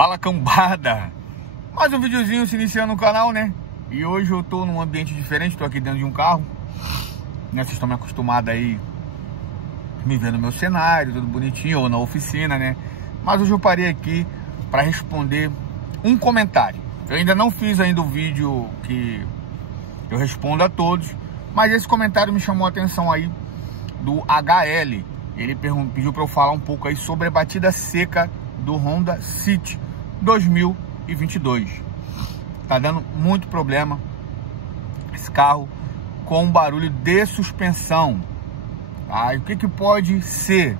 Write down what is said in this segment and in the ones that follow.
Fala, cambada! Mais um videozinho se iniciando no canal, né? E hoje eu tô num ambiente diferente, tô aqui dentro de um carro, né? Vocês estão me acostumados aí me ver no meu cenário, tudo bonitinho, ou na oficina, né? Mas hoje eu parei aqui para responder um comentário. Eu ainda não fiz ainda o vídeo que eu respondo a todos, mas esse comentário me chamou a atenção aí do HL. Ele pediu para eu falar um pouco aí sobre a batida seca do Honda City 2022. Tá dando muito problema esse carro com barulho de suspensão. Tá? E o que pode ser?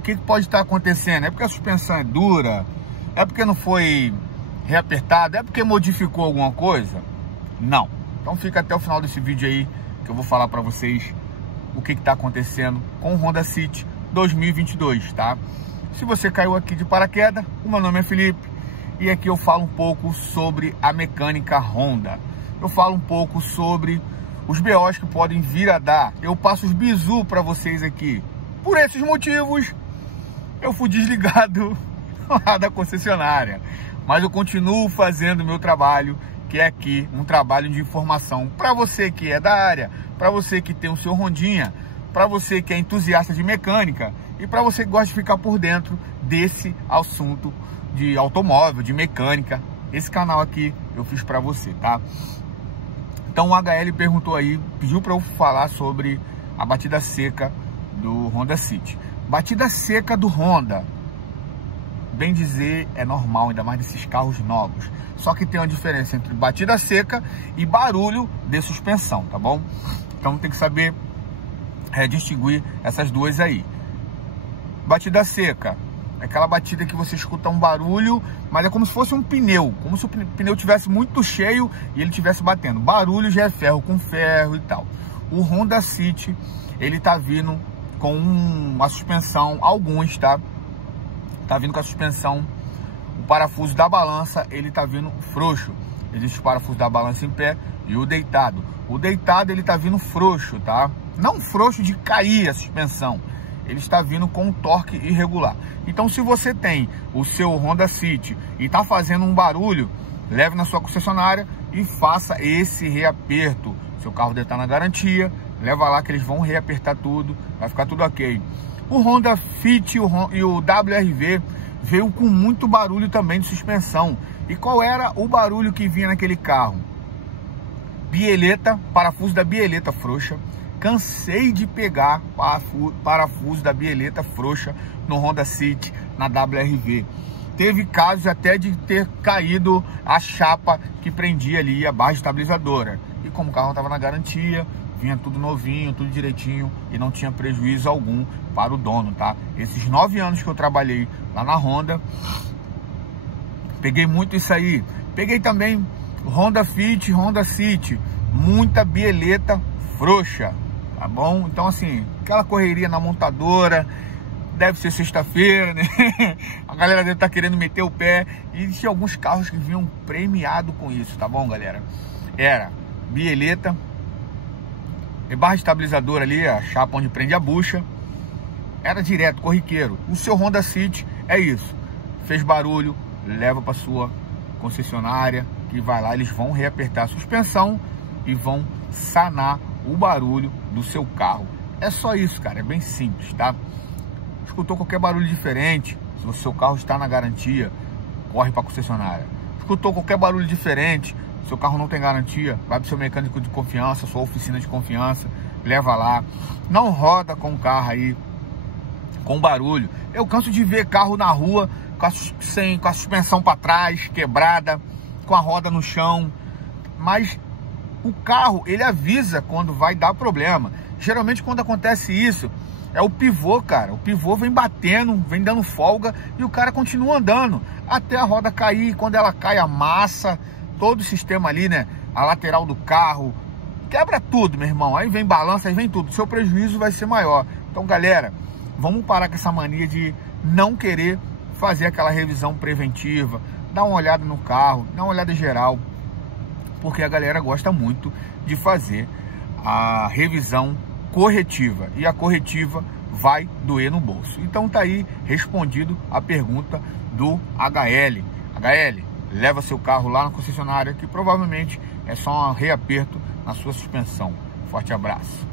O que pode estar acontecendo? É porque a suspensão é dura? É porque não foi reapertada? É porque modificou alguma coisa? Não. Então fica até o final desse vídeo aí que eu vou falar para vocês o que está acontecendo com o Honda City 2022, tá? Se você caiu aqui de paraquedas, o meu nome é Felipe e aqui eu falo um pouco sobre a mecânica Honda. Eu falo um pouco sobre os BOs que podem vir a dar. Eu passo os bizu para vocês aqui. Por esses motivos, eu fui desligado lá da concessionária. Mas eu continuo fazendo o meu trabalho, que é aqui um trabalho de informação para você que é da área, para você que tem o seu Hondinha, para você que é entusiasta de mecânica e para você que gosta de ficar por dentro desse assunto de automóvel, de mecânica. Esse canal aqui eu fiz para você, tá? Então o HL perguntou aí, pediu para eu falar sobre a batida seca do Honda City. Batida seca do Honda, bem dizer, é normal, ainda mais desses carros novos. Só que tem uma diferença entre batida seca e barulho de suspensão, tá bom? Então tem que saber distinguir essas duas aí. Batida seca é aquela batida que você escuta um barulho, mas é como se fosse um pneu, como se o pneu tivesse muito cheio e ele estivesse batendo. Barulho já é ferro com ferro e tal. O Honda City, ele tá vindo com uma suspensão, alguns, tá vindo com a suspensão, o parafuso da balança, ele tá vindo frouxo. Existe o parafuso da balança em pé e o deitado. O deitado, ele tá vindo frouxo, tá? Não frouxo de cair a suspensão. Ele está vindo com um torque irregular. Então, se você tem o seu Honda City e está fazendo um barulho, leve na sua concessionária e faça esse reaperto. Seu carro deve estar na garantia, leva lá que eles vão reapertar tudo, vai ficar tudo ok. O Honda Fit e o WRV veio com muito barulho também de suspensão. E qual era o barulho que vinha naquele carro? Bieleta, parafuso da bieleta frouxa. Cansei de pegar parafuso da bieleta frouxa no Honda City, na WRV. Teve casos até de ter caído a chapa que prendia ali a barra estabilizadora. E como o carro estava na garantia, vinha tudo novinho, tudo direitinho e não tinha prejuízo algum para o dono, tá? Esses 9 anos que eu trabalhei lá na Honda, peguei muito isso aí. Peguei também Honda Fit, Honda City, muita bieleta frouxa. Tá bom? Então, assim, aquela correria na montadora, deve ser sexta-feira, né? A galera deve estar querendo meter o pé. E existem alguns carros que vinham premiado com isso, tá bom, galera? Era bieleta, barra estabilizadora ali, a chapa onde prende a bucha. Era direto, corriqueiro. O seu Honda City é isso. Fez barulho, leva para sua concessionária, que vai lá, eles vão reapertar a suspensão e vão sanar o barulho do seu carro. É só isso, cara, é bem simples, tá? Escutou qualquer barulho diferente, se o seu carro está na garantia, corre para a concessionária. Escutou qualquer barulho diferente, seu carro não tem garantia, vai para o seu mecânico de confiança, sua oficina de confiança, leva lá. Não roda com o carro aí com barulho. Eu canso de ver carro na rua com a suspensão para trás, quebrada, com a roda no chão, mas o carro, ele avisa quando vai dar problema. Geralmente quando acontece isso, é o pivô, cara. O pivô vem batendo, vem dando folga e o cara continua andando até a roda cair. Quando ela cai, amassa todo o sistema ali, né? A lateral do carro, quebra tudo, meu irmão. Aí vem balança, aí vem tudo. O seu prejuízo vai ser maior. Então, galera, vamos parar com essa mania de não querer fazer aquela revisão preventiva. Dá uma olhada no carro, dá uma olhada geral, porque a galera gosta muito de fazer a revisão corretiva, e a corretiva vai doer no bolso. Então tá aí respondido a pergunta do HL. HL, leva seu carro lá na concessionária, que provavelmente é só um reaperto na sua suspensão. Forte abraço.